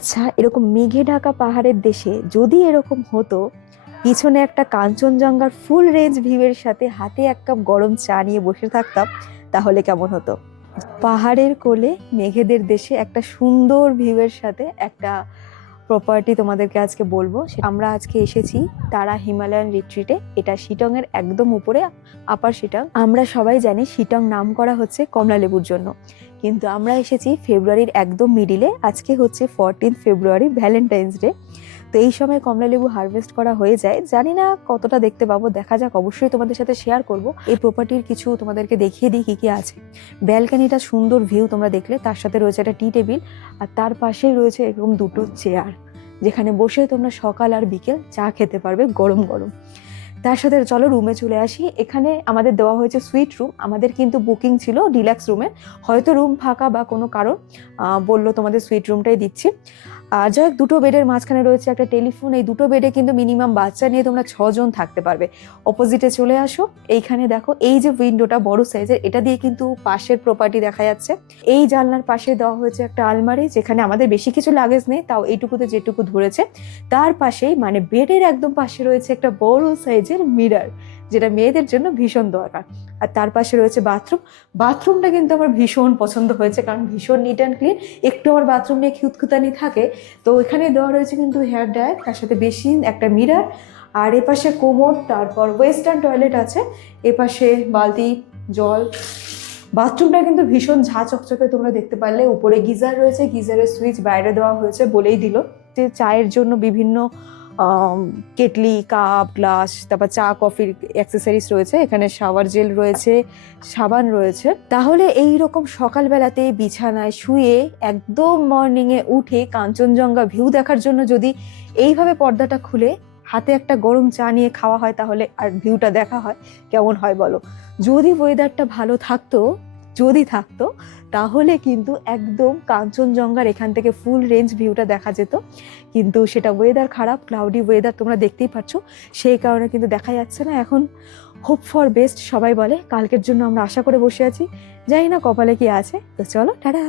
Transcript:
আচ্ছা, এরকম মেঘে ঢাকা পাহাড়ের দেশে যদি এরকম হতো, পিছনে একটা কাঞ্চনজঙ্ঘার ফুল রেঞ্জ ভিউয়ের সাথে হাতে এক কাপ গরম চা নিয়ে বসে থাকতাম, তাহলে কেমন হতো? পাহাড়ের কোলে মেঘেদের দেশে একটা সুন্দর ভিউয়ের সাথে একটা প্রপার্টি তোমাদেরকে আজকে বলবো। আমরা আজকে এসেছি তারা হিমালয়ান রিট্রিটে। এটা শিটং এর একদম উপরে, আপার শিটং। আমরা সবাই জানি শিটং নাম করা হচ্ছে কমলা লেবুর জন্য, কিন্তু আমরা এসেছি ফেব্রুয়ারির একদম মিডিলে। আজকে হচ্ছে 14 ফেব্রুয়ারি, ভ্যালেন্টাইন্স ডে। তো এই সময় কমলা লেবু হারভেস্ট করা হয়ে যায়। জানি না কতটা দেখতে পাবো, দেখা যাক। অবশ্যই তোমাদের সাথে শেয়ার করব। এই প্রপার্টির কিছু তোমাদেরকে দেখিয়ে দিই কি কি আছে। ব্যালকানিটা সুন্দর ভিউ তোমরা দেখলে, তার সাথে রয়েছে একটা টি টেবিল, আর তার পাশেই রয়েছে এরকম দুটো চেয়ার, যেখানে বসে তোমরা সকাল আর বিকেল চা খেতে পারবে গরম গরম। তার সাথে চলো রুমে চলে আসি। এখানে আমাদের দেওয়া হয়েছে সুইট রুম। আমাদের কিন্তু বুকিং ছিল ডিলাক্স রুমে, হয়তো রুম ফাঁকা বা কোনো কারণ বললো তোমাদের সুইট রুমটাই দিচ্ছি। আর যাই হোক, দুটো বেডের মাঝখানে রয়েছে একটা টেলিফোন। এই দুটো বেডে কিন্তু মিনিমাম বাচ্চা নিয়ে তোমরা 6 জন থাকতে পারবে। অপোজিটে চলে আসো, এইখানে দেখো এই যে উইন্ডোটা বড় সাইজের, এটা দিয়ে কিন্তু পাশের প্রপার্টি দেখা যাচ্ছে। এই জানলার পাশে দেওয়া হয়েছে একটা আলমারি, যেখানে আমাদের বেশি কিছু লাগেজ নেই, তাও এইটুকুতে যেটুকু ধরেছে। তার পাশেই মানে বেডের একদম পাশে রয়েছে একটা বড় সাইজের মিরর, যেটা মেয়েদের জন্য ভীষণ দরকার। আর তার পাশে রয়েছে বাথরুম। বাথরুমটা কিন্তু আমার ভীষণ পছন্দ হয়েছে, কারণ ভীষণ নিট অ্যান্ড ক্লিন। একটু আমার বাথরুম নিয়ে খুঁতখুতানি থাকে, তো এখানে দেওয়া রয়েছে কিন্তু হেয়ার ড্রায়ার, তার সাথে বেসিন, একটা মিরর, আর এপাশে কোমোড, তারপর ওয়েস্টার্ন টয়লেট আছে, এপাশে বালতি জল। বাথরুমটা কিন্তু ভীষণ ঝাঁ চকচকে, তোমরা দেখতে পারলে। উপরে গিজার রয়েছে, গিজারের সুইচ বাইরে দেওয়া হয়েছে বলেই দিল। যে চায়ের জন্য বিভিন্ন কেটলি, কাপ, গ্লাস, তারপর চা কফির অ্যাক্সেসরিজ রয়েছে। এখানে শাওয়ার জেল রয়েছে, সাবান রয়েছে। তাহলে এই রকম সকালবেলাতে বিছানায় শুয়ে একদম মর্নিংয়ে উঠে কাঞ্চনজঙ্ঘা ভিউ দেখার জন্য যদি এইভাবে পর্দাটা খুলে হাতে একটা গরম চা নিয়ে খাওয়া হয়, তাহলে আর ভিউটা দেখা হয়, কেমন হয় বলো? যদি ওয়েদারটা ভালো থাকতো, যদি থাকতো, তাহলে কিন্তু একদম কাঞ্চনজঙ্ঘার এখান থেকে ফুল রেঞ্জ ভিউটা দেখা যেত। কিন্তু সেটা ওয়েদার খারাপ, ক্লাউডি ওয়েদার, তোমরা দেখতেই পাচ্ছ। সেই কারণে কিন্তু দেখা যাচ্ছে না। এখন হোপ ফর বেস্ট সবাই বলে, কালকের জন্য আমরা আশা করে বসে আছি। জানি না কপালে কি আছে। তো চলো, টাটা।